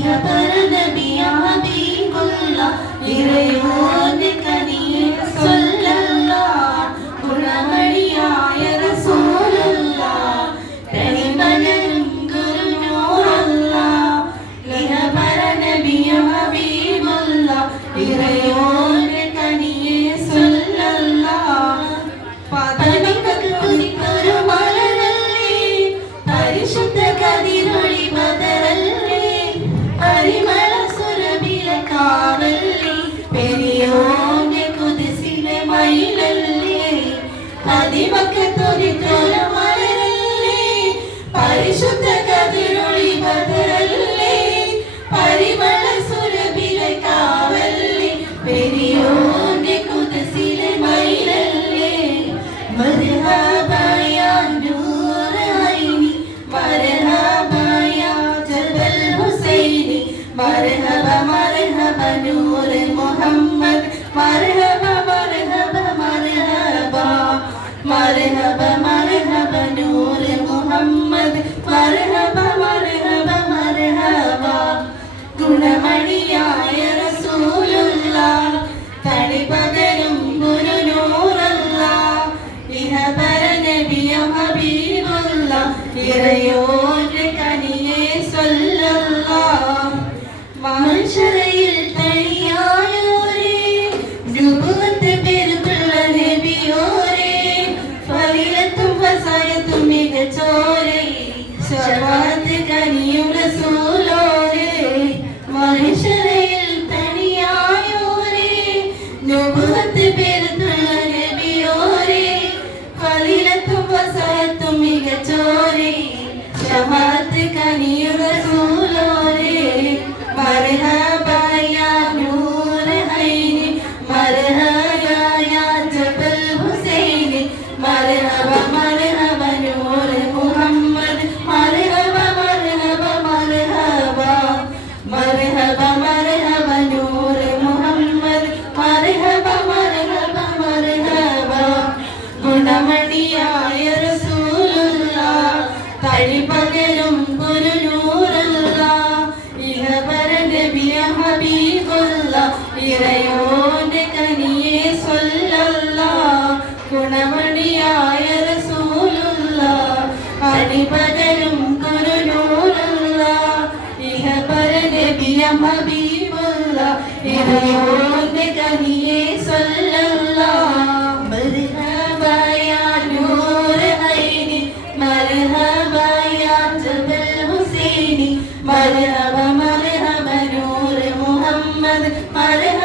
ഇഹ പര നബിയ ഹബീബുല്ലാ ഇറയോന്റെ കനിയെ സ്വല്ലല്ലാഹ് ഗുണമണിയായ റസൂലുള്ളാഹ് തനിമലരും ഗുരുനൂറുള്ളാഹ് ഇഹ പര നബിയ ഹബീബുല്ലാ ഇറയോന്റെ കനിയെ സ്വല്ലല്ലാഹ് പദവിക്കൊരു മലരല്ലേ പരിശുദ്ധ കതിരൊളി ബദറല്ലേ പരിമള സുരഭില കാവല്ലേ പെരിയോന്റെ കുതിസിലെ മയിലല്ലേ പതിമക്കത്തൊരു മലരല്ലേ പരിശുദ്ധ കതിരൊളി ബദറല്ലേ പരിമള സുരഭില കാവല്ലേ പെരിയോന്റെ കുതിസിലെ മയിലല്ലേ മർഹബാ യാ നൂർ ഐനി മർഹബാ യാ ജബൽ ഹുസൈനി മർഹബ മർഹബ നൂർ മുഹമ്മദ് മർഹബ മർഹബ മർഹബ മർഹബ മർഹബ നൂർ മുഹമ്മദ് മർഹബ മർഹബ മർഹബ ഗുണമണിയായ റസൂലുള്ളാഹ് തളിപകരും ഗുരുനൂറുള്ളാഹ് ഇഹ പര നബിയ ഹബീബുല്ലാഹ് ഇറയോന്റെ കനിയെ സ്വല്ലല്ലാഹ് മഹ്ശറയിൽ തനിയായോരേ നുബുവത്ത് പെരുത്തുള്ള നബിയോരേ ഫളിലത്തും ഫസായത്തും മികച്ചോരേ ശഫാഅത്ത് കനിയും റസൂലോരേ മഹ്ശറയിൽ തനിയായോരേ നുബുവത്ത് പെരുത്തുള്ള നബിയോരേ ഫളിലത്തും ഫസായത്തും മികച്ചോരേ ശഫാഅത്ത് കനിയും റസൂലോരേ മർഹബാ യാ നൂർ ഐനി മർഹബാ യാ ജബൽ ഹുസൈനി മർഹബ മർഹബ നൂർ മുഹമ്മദ് മർഹബ മർഹബ മർഹബ മർഹബ മർഹബ നൂർ മുഹമ്മദ് മർഹബ മർഹബ മർഹബ ഗുണമണിയായ റസൂലുള്ളാഹ് തളിപകരും ഗുരുനൂറുള്ളാഹ് ഇഹ പര നബിയ ഹബീബുല്ലാഹ് ഇറയോന്റെ കനിയെ സ്വല്ലല്ലാഹ് ഗുണമണിയായ റസൂലുള്ളാഹ് തളിപകരും ഗുരുനൂറുള്ളാഹ് ഇഹ പര നബിയ ഹബീബുല്ലാഹ് ഇറയോന്റെ കനിയെ സ്വല്ലല്ലാഹ് മർഹബാ യാ നൂർ ഐനി മർഹബാ യാ ജബൽ ഹുസൈനി മർഹബ മർഹബ നൂർ മുഹമ്മദ് മർഹബ